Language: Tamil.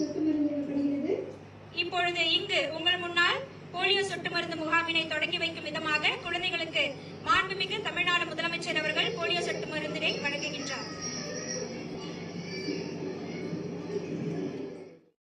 சொட்டு மருந்து வழங்கப்படுகிறது. இப்பொழுது இங்கு உங்கள் முன்னால் போலியோ சொட்டு மருந்து முகாமினை தொடங்கி வைக்கும் விதமாக குழந்தைகளுக்கு மாண்புமிகு தமிழ்நாடு முதலமைச்சர் அவர்கள் போலியோ சொட்டு மருந்தினை வழங்குகின்றார்.